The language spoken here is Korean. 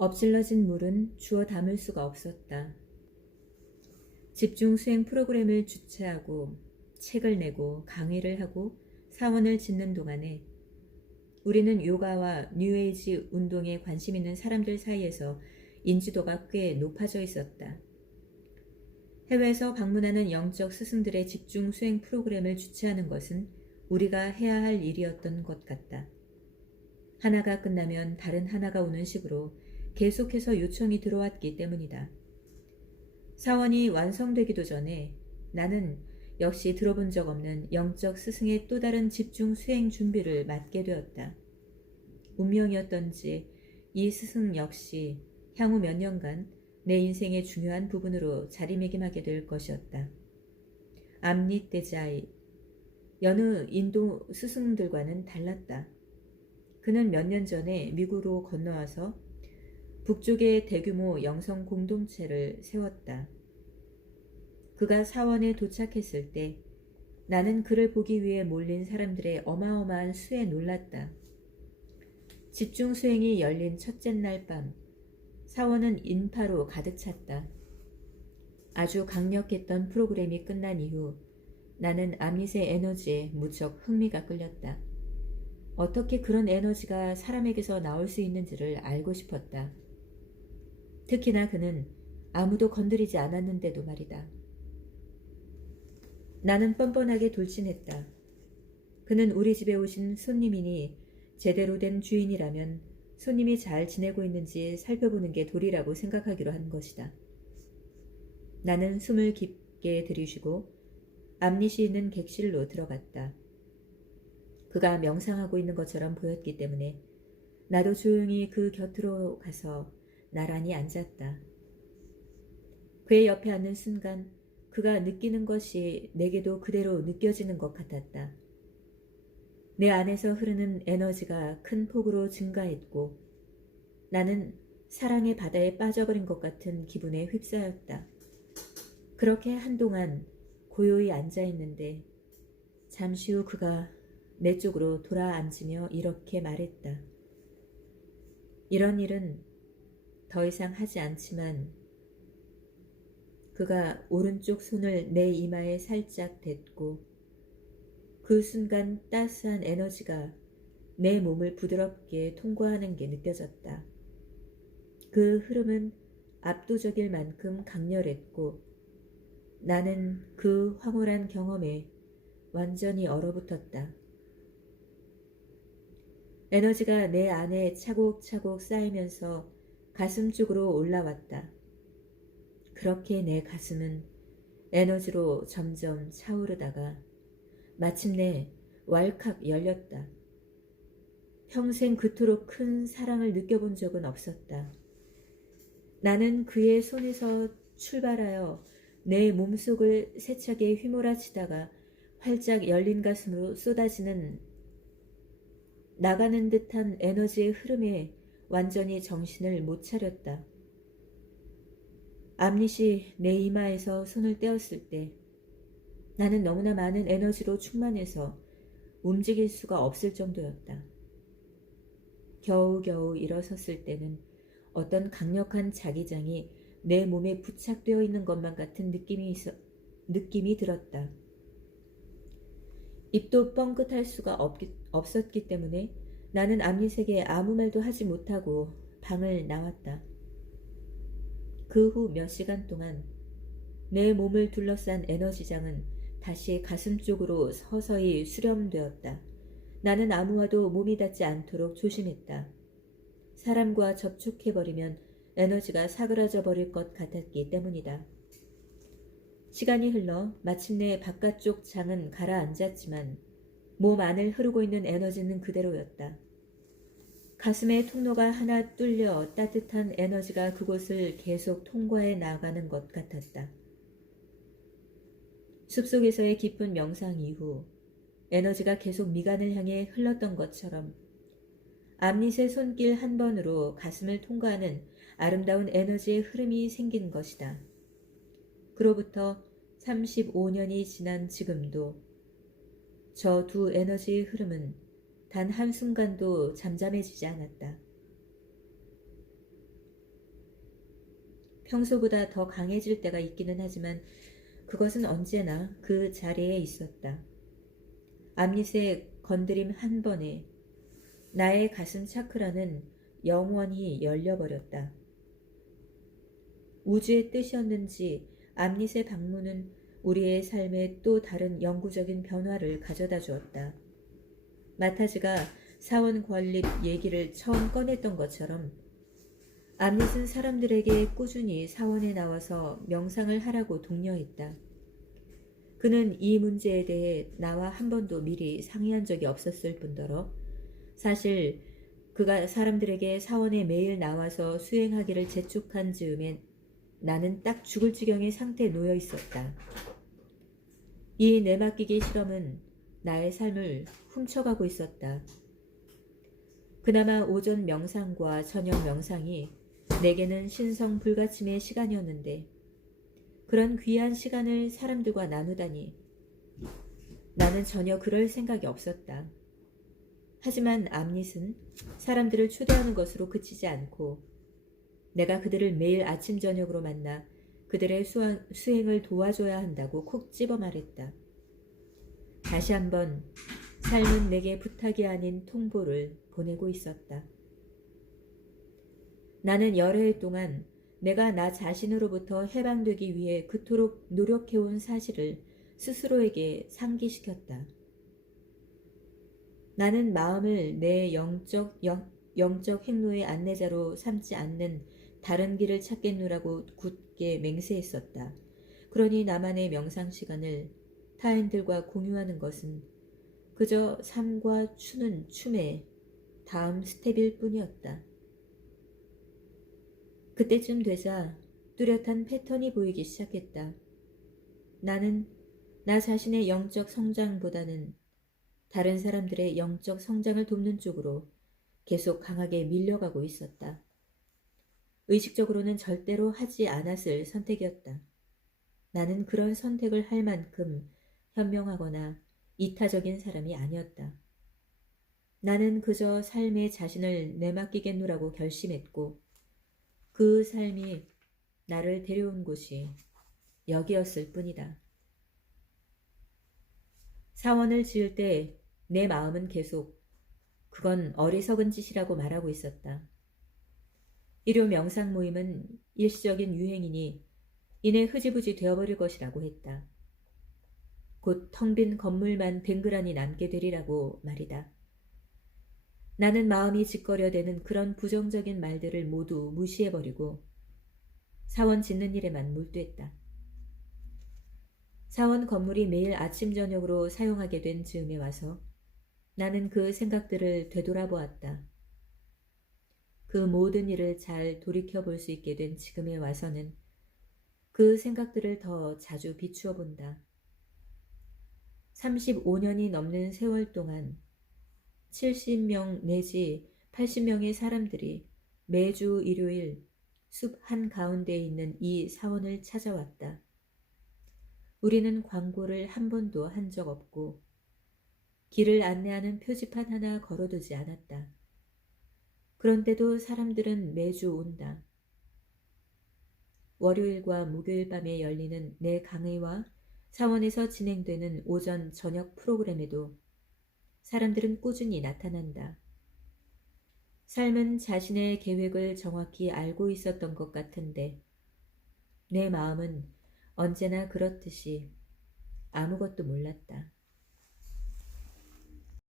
엎질러진 물은 주워 담을 수가 없었다. 집중 수행 프로그램을 주최하고 책을 내고 강의를 하고 사원을 짓는 동안에 우리는 요가와 뉴에이지 운동에 관심 있는 사람들 사이에서 인지도가 꽤 높아져 있었다. 해외에서 방문하는 영적 스승들의 집중 수행 프로그램을 주최하는 것은 우리가 해야 할 일이었던 것 같다. 하나가 끝나면 다른 하나가 오는 식으로 계속해서 요청이 들어왔기 때문이다. 사원이 완성되기도 전에 나는 역시 들어본 적 없는 영적 스승의 또 다른 집중 수행 준비를 맡게 되었다. 운명이었던지 이 스승 역시 향후 몇 년간 내 인생의 중요한 부분으로 자리매김하게 될 것이었다. 암릿 데자이, 여느 인도 스승들과는 달랐다. 그는 몇 년 전에 미국으로 건너와서 북쪽에 대규모 영성 공동체를 세웠다. 그가 사원에 도착했을 때 나는 그를 보기 위해 몰린 사람들의 어마어마한 수에 놀랐다. 집중 수행이 열린 첫째 날 밤, 사원은 인파로 가득 찼다. 아주 강력했던 프로그램이 끝난 이후 나는 아밋의 에너지에 무척 흥미가 끌렸다. 어떻게 그런 에너지가 사람에게서 나올 수 있는지를 알고 싶었다. 특히나 그는 아무도 건드리지 않았는데도 말이다. 나는 뻔뻔하게 돌진했다. 그는 우리 집에 오신 손님이니 제대로 된 주인이라면 손님이 잘 지내고 있는지 살펴보는 게 도리라고 생각하기로 한 것이다. 나는 숨을 깊게 들이쉬고 암릿이 있는 객실로 들어갔다. 그가 명상하고 있는 것처럼 보였기 때문에 나도 조용히 그 곁으로 가서 나란히 앉았다. 그의 옆에 앉는 순간 그가 느끼는 것이 내게도 그대로 느껴지는 것 같았다. 내 안에서 흐르는 에너지가 큰 폭으로 증가했고 나는 사랑의 바다에 빠져버린 것 같은 기분에 휩싸였다. 그렇게 한동안 고요히 앉아있는데 잠시 후 그가 내 쪽으로 돌아앉으며 이렇게 말했다. 이런 일은 더 이상 하지 않지만 그가 오른쪽 손을 내 이마에 살짝 댔고 그 순간 따스한 에너지가 내 몸을 부드럽게 통과하는 게 느껴졌다. 그 흐름은 압도적일 만큼 강렬했고 나는 그 황홀한 경험에 완전히 얼어붙었다. 에너지가 내 안에 차곡차곡 쌓이면서 가슴 쪽으로 올라왔다. 그렇게 내 가슴은 에너지로 점점 차오르다가 마침내 왈칵 열렸다. 평생 그토록 큰 사랑을 느껴본 적은 없었다. 나는 그의 손에서 출발하여 내 몸속을 세차게 휘몰아치다가 활짝 열린 가슴으로 쏟아지는 나가는 듯한 에너지의 흐름에 완전히 정신을 못 차렸다. 암릿이 내 이마에서 손을 떼었을 때 나는 너무나 많은 에너지로 충만해서 움직일 수가 없을 정도였다. 겨우겨우 일어섰을 때는 어떤 강력한 자기장이 내 몸에 부착되어 있는 것만 같은 느낌이 들었다. 입도 뻥긋할 수가 없었기 때문에 나는 암릿에게 아무 말도 하지 못하고 방을 나왔다. 그 후 몇 시간 동안 내 몸을 둘러싼 에너지장은 다시 가슴 쪽으로 서서히 수렴되었다. 나는 아무와도 몸이 닿지 않도록 조심했다. 사람과 접촉해버리면 에너지가 사그라져 버릴 것 같았기 때문이다. 시간이 흘러 마침내 바깥쪽 장은 가라앉았지만 몸 안을 흐르고 있는 에너지는 그대로였다. 가슴의 통로가 하나 뚫려 따뜻한 에너지가 그곳을 계속 통과해 나가는 것 같았다. 숲속에서의 깊은 명상 이후 에너지가 계속 미간을 향해 흘렀던 것처럼 암릿의 손길 한 번으로 가슴을 통과하는 아름다운 에너지의 흐름이 생긴 것이다. 그로부터 35년이 지난 지금도 저 두 에너지의 흐름은 단 한순간도 잠잠해지지 않았다. 평소보다 더 강해질 때가 있기는 하지만 그것은 언제나 그 자리에 있었다. 암릿의 건드림 한 번에 나의 가슴 차크라는 영원히 열려버렸다. 우주의 뜻이었는지 암릿의 방문은 우리의 삶에 또 다른 영구적인 변화를 가져다 주었다. 마타즈가 사원 건립 얘기를 처음 꺼냈던 것처럼 암릿은 사람들에게 꾸준히 사원에 나와서 명상을 하라고 독려했다. 그는 이 문제에 대해 나와 한 번도 미리 상의한 적이 없었을 뿐더러 사실 그가 사람들에게 사원에 매일 나와서 수행하기를 재촉한 즈음엔 나는 딱 죽을 지경의 상태에 놓여 있었다. 이 내맡기기 실험은 나의 삶을 훔쳐가고 있었다. 그나마 오전 명상과 저녁 명상이 내게는 신성 불가침의 시간이었는데 그런 귀한 시간을 사람들과 나누다니 나는 전혀 그럴 생각이 없었다. 하지만 암릿은 사람들을 초대하는 것으로 그치지 않고 내가 그들을 매일 아침 저녁으로 만나 그들의 수행을 도와줘야 한다고 콕 집어 말했다. 다시 한번 삶은 내게 부탁이 아닌 통보를 보내고 있었다. 나는 여러 해 동안 내가 나 자신으로부터 해방되기 위해 그토록 노력해온 사실을 스스로에게 상기시켰다. 나는 마음을 내 영적 행로의 안내자로 삼지 않는 다른 길을 찾겠노라고 굳게 맹세했었다. 그러니 나만의 명상 시간을 타인들과 공유하는 것은 그저 삶과 추는 춤의 다음 스텝일 뿐이었다. 그때쯤 되자 뚜렷한 패턴이 보이기 시작했다. 나는 나 자신의 영적 성장보다는 다른 사람들의 영적 성장을 돕는 쪽으로 계속 강하게 밀려가고 있었다. 의식적으로는 절대로 하지 않았을 선택이었다. 나는 그런 선택을 할 만큼 현명하거나 이타적인 사람이 아니었다. 나는 그저 삶에 자신을 내맡기겠노라고 결심했고 그 삶이 나를 데려온 곳이 여기였을 뿐이다. 사원을 지을 때 내 마음은 계속 그건 어리석은 짓이라고 말하고 있었다. 일요 명상 모임은 일시적인 유행이니 이내 흐지부지 되어버릴 것이라고 했다. 곧 텅 빈 건물만 댕그라니 남게 되리라고 말이다. 나는 마음이 짓거려대는 그런 부정적인 말들을 모두 무시해버리고 사원 짓는 일에만 몰두했다. 사원 건물이 매일 아침 저녁으로 사용하게 된 즈음에 와서 나는 그 생각들을 되돌아보았다. 그 모든 일을 잘 돌이켜볼 수 있게 된 지금에 와서는 그 생각들을 더 자주 비추어 본다. 35년이 넘는 세월 동안 70명 내지 80명의 사람들이 매주 일요일 숲 한가운데에 있는 이 사원을 찾아왔다. 우리는 광고를 한 번도 한 적 없고 길을 안내하는 표지판 하나 걸어두지 않았다. 그런데도 사람들은 매주 온다. 월요일과 목요일 밤에 열리는 내 강의와 사원에서 진행되는 오전 저녁 프로그램에도 사람들은 꾸준히 나타난다. 삶은 자신의 계획을 정확히 알고 있었던 것 같은데 내 마음은 언제나 그렇듯이 아무것도 몰랐다.